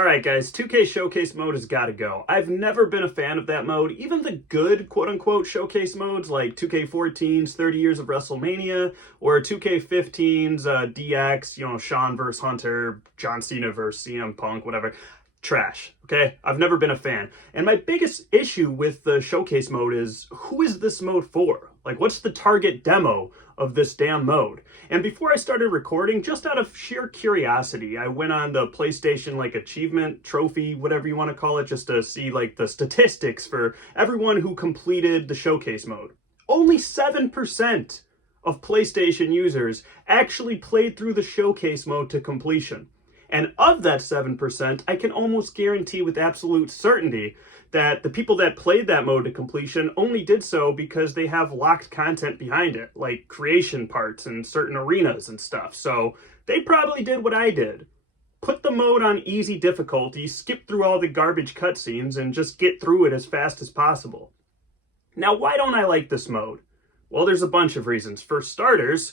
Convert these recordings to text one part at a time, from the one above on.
Alright guys, 2K Showcase mode has got to go. I've never been a fan of that mode. Even the good quote-unquote showcase modes like 2K14's 30 Years of WrestleMania or 2K15's DX, Shawn vs. Hunter, John Cena vs. CM Punk, whatever. Trash, okay? I've never been a fan. And my biggest issue with the showcase mode is, who is this mode for? Like, what's the target demo of this damn mode? And before I started recording, just out of sheer curiosity, I went on the PlayStation, achievement, trophy, whatever you want to call it, just to see, the statistics for everyone who completed the showcase mode. Only 7% of PlayStation users actually played through the showcase mode to completion. And of that 7%, I can almost guarantee with absolute certainty that the people that played that mode to completion only did so because they have locked content behind it, like creation parts and certain arenas and stuff. So they probably did what I did. Put the mode on easy difficulty, skip through all the garbage cutscenes, and just get through it as fast as possible. Now, why don't I like this mode? Well, there's a bunch of reasons. For starters,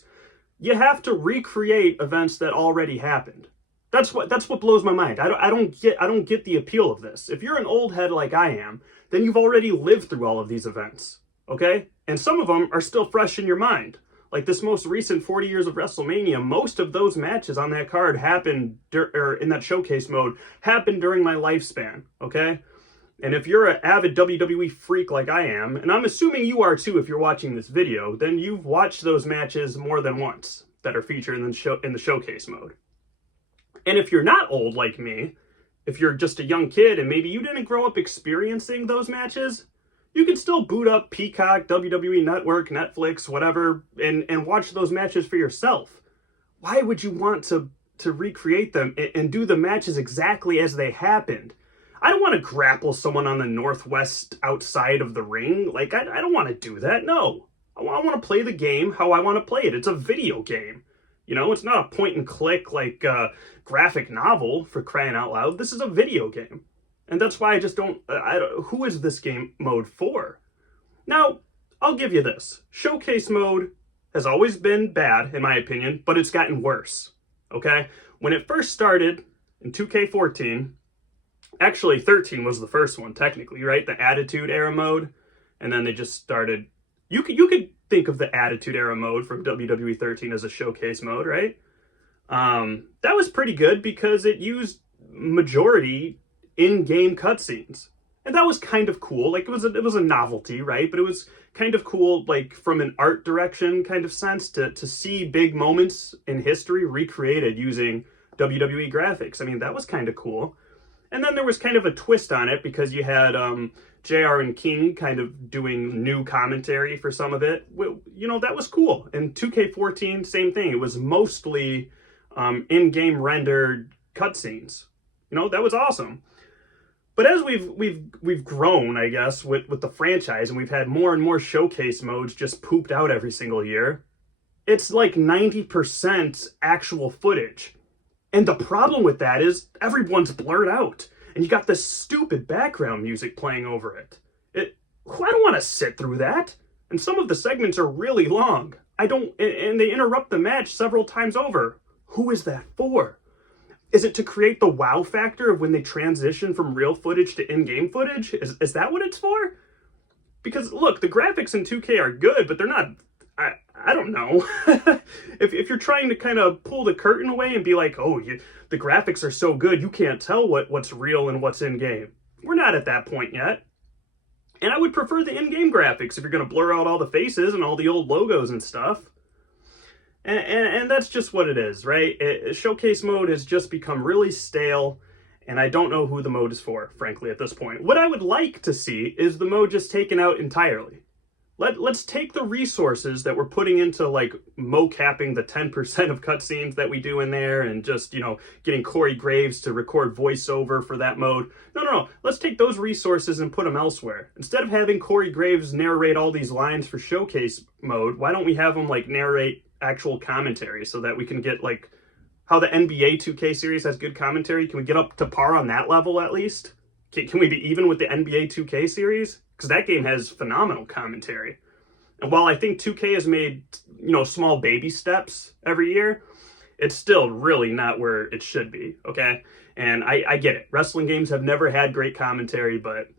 you have to recreate events that already happened. That's what blows my mind. I don't get the appeal of this. If you're an old head like I am, then you've already lived through all of these events, okay? And some of them are still fresh in your mind. Like this most recent 40 Years of WrestleMania, most of those matches on that card happened, or in that showcase mode, happened during my lifespan, okay? And if you're an avid WWE freak like I am, and I'm assuming you are too if you're watching this video, then you've watched those matches more than once that are featured in the showcase mode. And if you're not old like me, if you're just a young kid and maybe you didn't grow up experiencing those matches, you can still boot up Peacock, WWE Network, Netflix, whatever, and watch those matches for yourself. Why would you want to recreate them and do the matches exactly as they happened? I don't want to grapple someone on the northwest outside of the ring. I don't want to do that. No. I want to play the game how I want to play it. It's a video game. It's not a point and click graphic novel, for crying out loud. This is a video game. And that's why I just don't, who is this game mode for? Now, I'll give you this. Showcase mode has always been bad, in my opinion, but it's gotten worse, okay? When it first started in 2K14, actually 13 was the first one, technically, right? The Attitude Era mode. And then they just started, you could think of the Attitude Era mode from WWE 13 as a showcase mode, right? That was pretty good because it used majority in-game cutscenes. And that was kind of cool. It was a novelty, right? But it was kind of cool, from an art direction kind of sense, to see big moments in history recreated using WWE graphics. I mean, that was kind of cool. And then there was kind of a twist on it because you had JR and King kind of doing new commentary for some of it. That was cool. And 2K14, same thing. It was mostly in-game rendered cutscenes. That was awesome. But as we've grown, I guess, with the franchise, and we've had more and more showcase modes just pooped out every single year, it's like 90% actual footage. And the problem with that is everyone's blurred out. And you got this stupid background music playing over it. I don't want to sit through that. And some of the segments are really long. And they interrupt the match several times over. Who is that for? Is it to create the wow factor of when they transition from real footage to in-game footage? Is that what it's for? Because, look, the graphics in 2K are good, but they're not... I don't know. if you're trying to kind of pull the curtain away and be like, oh, the graphics are so good, you can't tell what's real and what's in-game. We're not at that point yet. And I would prefer the in-game graphics if you're going to blur out all the faces and all the old logos and stuff. And that's just what it is, right? Showcase mode has just become really stale, and I don't know who the mode is for, frankly, at this point. What I would like to see is the mode just taken out entirely. Let's take the resources that we're putting into, mocapping the 10% of cutscenes that we do in there and just, getting Corey Graves to record voiceover for that mode. No. Let's take those resources and put them elsewhere. Instead of having Corey Graves narrate all these lines for showcase mode, why don't we have him, narrate actual commentary so that we can get, how the NBA 2K series has good commentary? Can we get up to par on that level at least? Can we be even with the NBA 2K series? Because that game has phenomenal commentary. And while I think 2K has made, small baby steps every year, it's still really not where it should be, okay? And I get it. Wrestling games have never had great commentary, but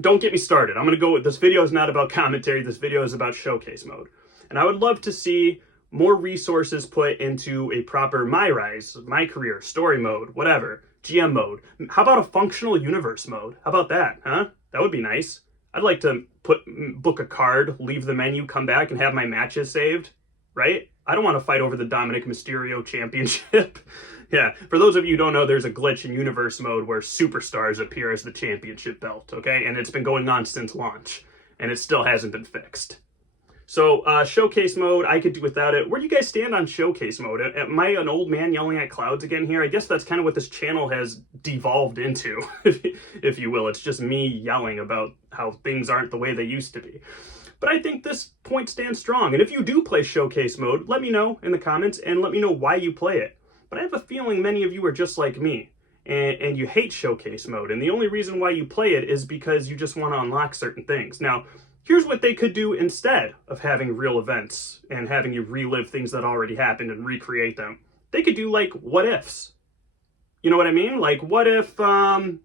don't get me started. I'm going to go with, this video is not about commentary. This video is about showcase mode. And I would love to see more resources put into a proper My Rise, My Career, Story mode, whatever, GM mode. How about a functional universe mode? How about that, huh? That would be nice. I'd like to book a card, leave the menu, come back, and have my matches saved, right? I don't want to fight over the Dominic Mysterio championship. Yeah, for those of you who don't know, there's a glitch in universe mode where superstars appear as the championship belt, okay? And it's been going on since launch, and it still hasn't been fixed. So, showcase mode, I could do without it. Where do you guys stand on showcase mode? Am I an old man yelling at clouds again here? I guess that's kind of what this channel has devolved into, if you will. It's just me yelling about how things aren't the way they used to be. But I think this point stands strong. And if you do play showcase mode, let me know in the comments and let me know why you play it. But I have a feeling many of you are just like me and you hate showcase mode. And the only reason why you play it is because you just want to unlock certain things. Now, here's what they could do instead of having real events and having you relive things that already happened and recreate them. They could do like what ifs. You know what I mean? Like what if The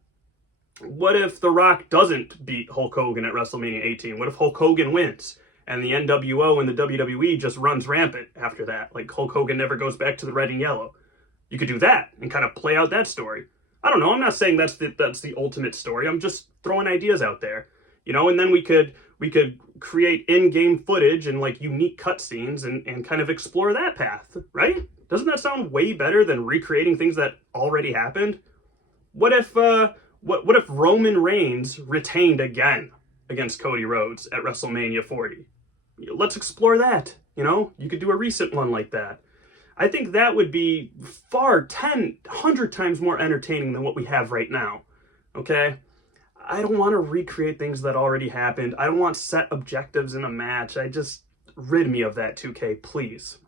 Rock doesn't beat Hulk Hogan at WrestleMania 18? What if Hulk Hogan wins and the NWO and the WWE just runs rampant after that? Like Hulk Hogan never goes back to the red and yellow. You could do that and kind of play out that story. I don't know. I'm not saying that's the ultimate story. I'm just throwing ideas out there, you know. And then we could create in-game footage and like unique cutscenes and kind of explore that path, right? Doesn't that sound way better than recreating things that already happened? What if Roman Reigns retained again against Cody Rhodes at WrestleMania 40? Let's explore that. You know, you could do a recent one like that. I think that would be far 100 times more entertaining than what we have right now, okay? I don't want to recreate things that already happened. I don't want set objectives in a match. Rid me of that, 2K, please.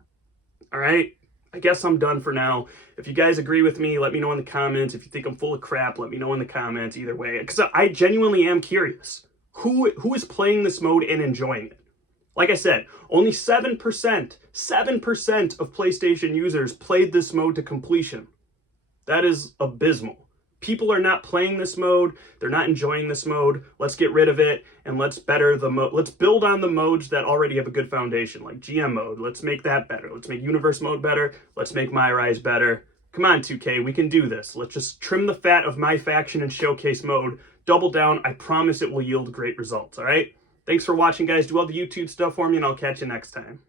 All right? I guess I'm done for now. If you guys agree with me, let me know in the comments. If you think I'm full of crap, let me know in the comments either way. Because I genuinely am curious. Who is playing this mode and enjoying it? Like I said, only 7% of PlayStation users played this mode to completion. That is abysmal. People are not playing this mode. They're not enjoying this mode. Let's get rid of it and let's better the mode. Let's build on the modes that already have a good foundation, like GM mode. Let's make that better. Let's make universe mode better. Let's make My Rise better. Come on, 2K, we can do this. Let's just trim the fat of MyFaction and showcase mode. Double down. I promise it will yield great results, all right? Thanks for watching, guys. Do all the YouTube stuff for me, and I'll catch you next time.